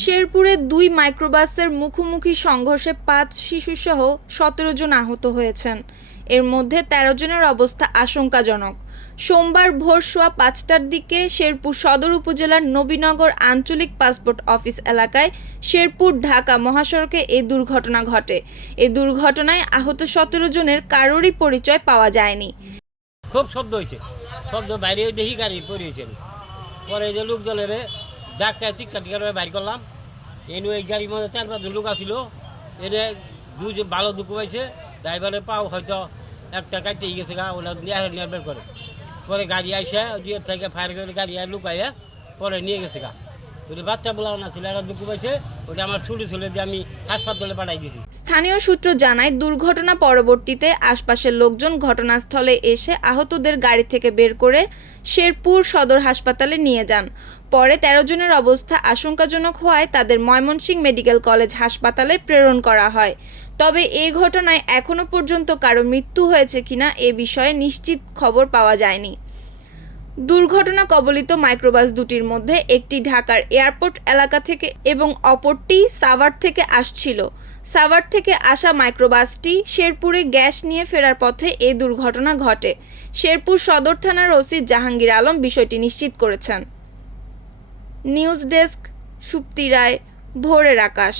শেরপুরে দুই মাইক্রোবাসের মুখোমুখি সংঘর্ষে পাঁচ শিশুসহ সতেরো জন আহত হয়েছেন। এর মধ্যে ১৩ জনের অবস্থা আশঙ্কাজনক। সোমবার ভোর সোয়া পাঁচটার দিকে শেরপুর সদর উপজেলার নবীনগর আঞ্চলিক পাসপোর্ট অফিস এলাকায় শেরপুর ঢাকা মহাসড়কে এই দুর্ঘটনা ঘটে। এই দুর্ঘটনায় আহত সতেরো জনের কারোরই পরিচয় পাওয়া যায়নি। খুব শব্দ হয়েছে। শব্দ বাইরে দেখি গাড়ি পড়িয়েছে পরে যে লোকজনের ডাক্তার চিৎকার টিকার বাইর করলাম। এনে ওই গাড়ির মধ্যে চার পাঁচজন লোক আসিল। এনে দুজন ভালো দুঃখ পাইছে। ড্রাইভারের পাও হয়তো একটা কাটতে গেছে গা ওরা নিয়ে বের করে। পরে গাড়ি আইসে দিয়ে থেকে ফায়ার করে গাড়ি লুকাইয়া পরে নিয়ে গেছে গা। স্থানীয় সূত্র জানায়, দুর্ঘটনা পরবর্তীতে আশপাশের লোকজন ঘটনাস্থলে এসে আহতদের গাড়ি থেকে বের করে শেরপুর সদর হাসপাতালে নিয়ে যান। পরে তেরো জনের অবস্থা আশঙ্কাজনক হওয়ায় তাদের ময়মনসিংহ মেডিকেল কলেজ হাসপাতালে প্রেরণ করা হয়। তবে এই ঘটনায় এখনও পর্যন্ত কারও মৃত্যু হয়েছে কিনা এ বিষয়ে নিশ্চিত খবর পাওয়া যায়নি। দুর্ঘটনা কবলিত মাইক্রোবাস দুটির মধ্যে একটি ঢাকার এয়ারপোর্ট এলাকা থেকে এবং অপরটি সাভার থেকে আসছিল। সাভার থেকে আসা মাইক্রোবাসটি শেরপুরে গ্যাস নিয়ে ফেরার পথে এই দুর্ঘটনা ঘটে। শেরপুর সদর থানার ওসি জাহাঙ্গীর আলম বিষয়টি নিশ্চিত করেছেন। নিউজ ডেস্ক, সুপ্তি রায়, ভোরের আকাশ।